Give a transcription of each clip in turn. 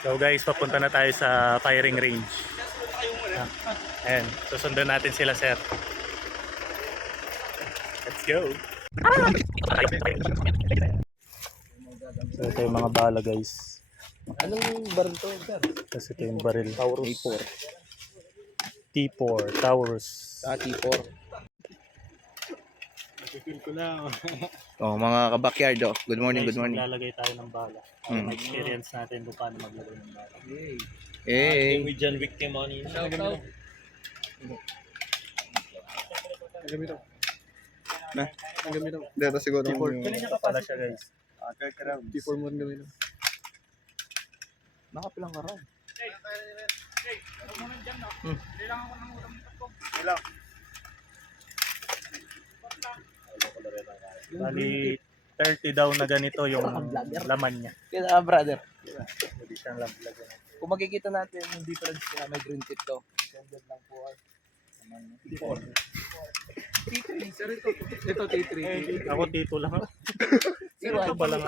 So guys, papunta na tayo sa firing range. Ayan, susundan natin sila, sir. Let's go! So ito yung mga bala, guys. Anong baril to, sir? Kasi ito yung baril. Taurus. T4, Taurus. T4. Nakikil ko lang. Oh, mga kabakyard, oh. Good morning, Guys, good morning. maglalagay tayo ng bala. Para ma-experience natin kung paano maglagay ng bala. Eh, With John Wick team on in. shout out. Na, ang gamit ako. Dito siguro T4, yung pili niya ka pala siya, guys. T4 mo ang gamit ako. Nakapilang ka rin. Bali, 30 daw na ganito yung laman niya. Kaya brother, Hindi siyang lagyan. kung makikita natin yung difference na may green tip to. Standard lang po ay. T3, sir, ito T3. Ako tito lang. Ito pa lang.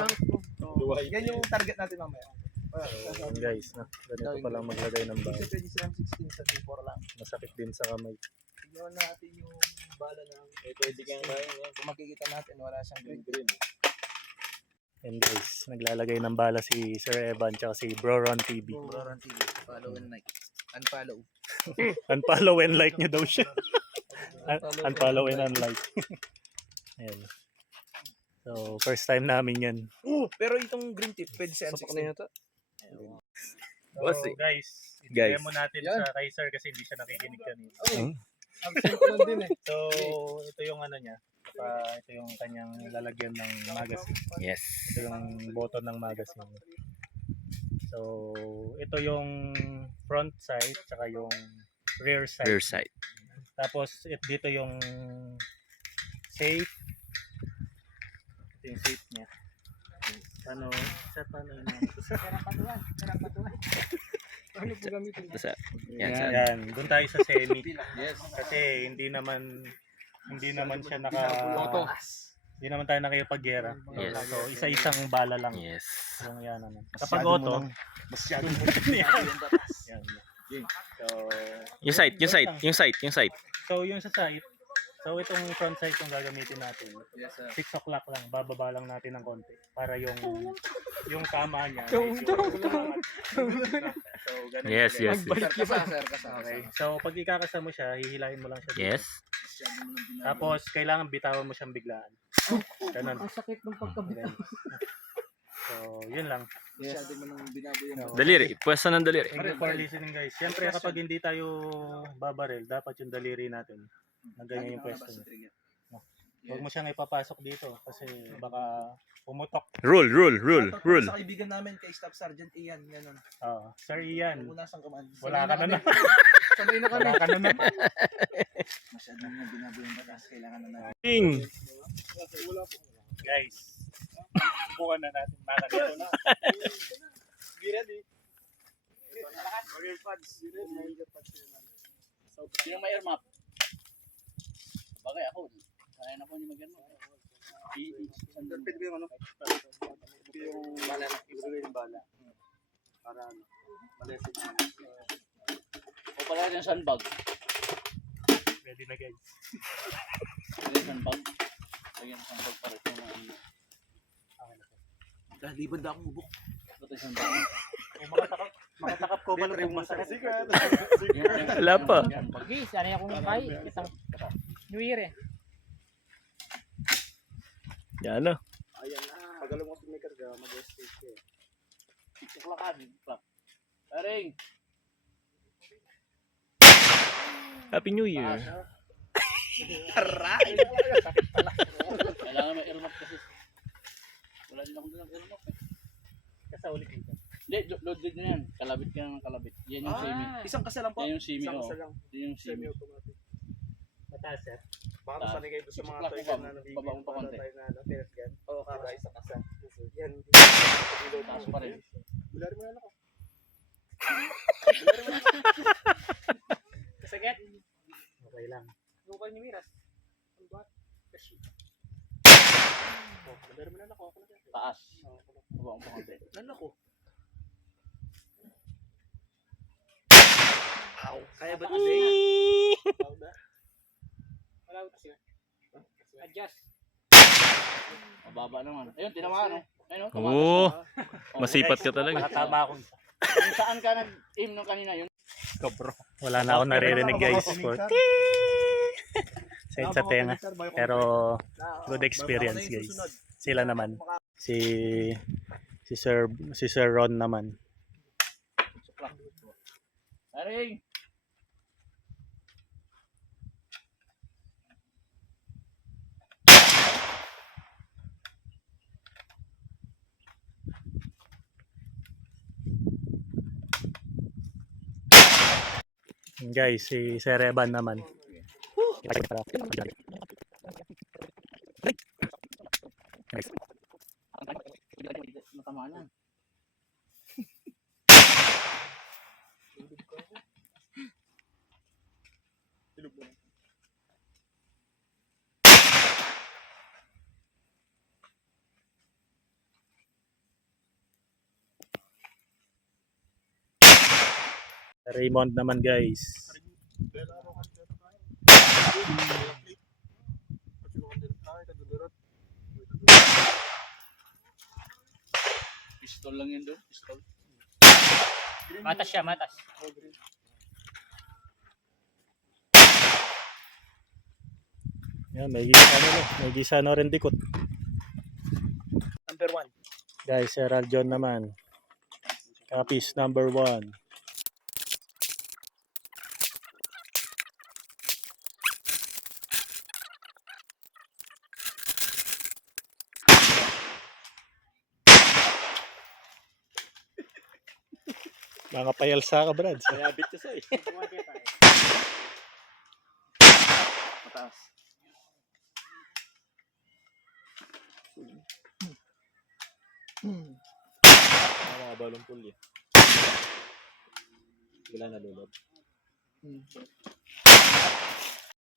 Yan yung target natin mamaya. Ayan, guys, na ganito pa lang maglagay ng bala. Kasi pwede silang 16 sa T4 lang. Masakit din sa kamay. Tignan natin yung bala ng Pwede kang kaya. kung makikita natin wala siyang green. And guys, naglalagay ng bala si Sir Evan tsaka si Bro Ron TV. Roran TV, follow and like. Unfollow. Unfollow and like niya daw siya. Unfollow and unlike. Ayan. So, first time namin yan. Pero itong green tip, pwede sa M16 na yata. So, guys, i-demo natin Yan. sa kay Sir kasi hindi siya nakikinig kanina. Absent ko lang din eh. So, ito yung ano niya. Ito yung kanyang lalagyan ng magazine. Yes. Ito yung button ng magazine. So, ito yung front side tsaka yung rear side. Rear side. Tapos dito yung safe. Ito yung safe niya. Paano yun? Ano po gamitin? Yan. Doon tayo sa semi. Yes. Kasi hindi naman siya hindi naman tayo nakipag-gera. Yes. So isa-isang bala lang. Yes. Yung yan naman. Kapag auto, masyadong yan. Yan. So Yung site. So yung sa side, so itong front side yung gagamitin natin. Yes, sir. 6 o'clock lang, bababa lang natin ng konti para yung tama niya. So ganun. Yes. Okay. So pag ikakasa mo siya, hihilahin mo lang siya. Yes. Tapos kailangan bitawan mo siyang biglaan. Ganun. Ang sakit ng pagkabitaw. So yun lang. Masyado mo nang binaboy yung Daliri, pwesto ng daliri. Thank you for listening, guys. Siyempre kapag hindi tayo babarel, dapat yung daliri natin. Ganyan yung pwesto niya. Huwag mo siyang ipapasok dito kasi baka pumutok. Rule. Sa kaibigan namin kay Staff Sergeant Ian, ganun. Sir Ian, Unasang command. wala ka na. Sabay na kami. Wala ka na naman. Masyado nang binaboy yung batas, kailangan na natin. King! Guys, subukan na natin. Makakita na. Sino may air map? Bagay ako. Kaya na po niya mag-airmap. Pwede ba yung ano? Yung bala na. Ibigay yung bala. Para ano? Malesin na. O pala yung sandbag. Ready na, guys. Yung sandbag. Lagyan ng sandbag para ito mga ano. Libad na akong bubok. Ito yung sandbag. Makatakap ko ba lang masakit? Wala pa. Okay, sanay akong kay. Itang New Year eh. Yan na. Ayan na. Pag alam mo kung may karga, mag-escape ka eh. Tuklakan. Taring. Happy New Year. Aray! Kailangan may air map kasi. Wala din akong dalang air map eh. Kasauli dito. Hindi, loaded na yan. Kalabit ka ng kalabit. Yan yung semi. Isang kasa lang po. Yan yung semi. Isang Oh. kasa lang. Yan yung semi. Semi-automatic. Mataas, sir. Baka Ah. nasanay kayo doon sa mga Suklak toy mo gun ba? na nabigyan. Baba mo pa konti. Tayo na ano, tennis gun. Oo, kara isang kasa. Yan. Taas pa rin. Bilari mo yan ako. Kasagit. Okay lang. Lukay ni Miras. Bilari mo yan ako. Taas. Baba mo pa konti. Nan ako. Kaya ba today? Wala ko siya. Adjust. Mababa naman. Ayun, tinamaan oh. Ayun oh. Oo. Oh, Masipat ka talaga. Nakatama ako isa. Kung saan ka nag-aim nung kanina yun? Bro. Wala na ako naririnig guys. Sa tenga. Pero good experience guys. Sila naman. Si Sir Ron naman. Aring! Guys, si Sir Evan naman. Matamaan yan. Raymond naman guys. Pistol lang yun doon. Pistol. Matas siya, matas. Yan, may gisa na rin dikot. Number 1. Guys, Sir Aljon naman. Copies number 1. Mga payalsa ka, Brad. Mayabit ka sa'yo. Mataas. Mga balong pulya. Wala na lulod.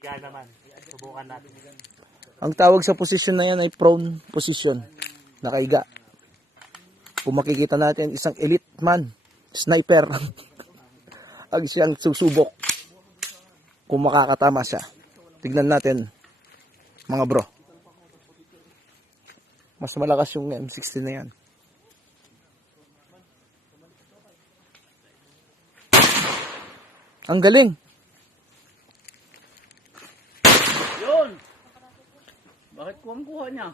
Yan naman. Subukan natin. Ang tawag sa posisyon na yan ay prone position. Nakaiga. Kung makikita natin, isang elite man, sniper, ang siyang susubok kung makakatama siya. Tignan natin, mga bro. Mas malakas yung M60 na yan. Ang galing. Yun! Bakit kuha niya?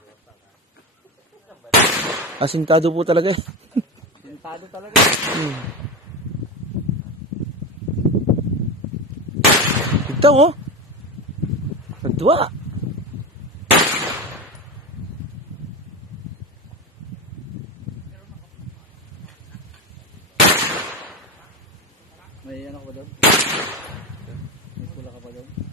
Asintado po talaga eh. Sintado talaga. Ito oh. Nagduwa. May ano ka ba doon? May pula ka ba doon?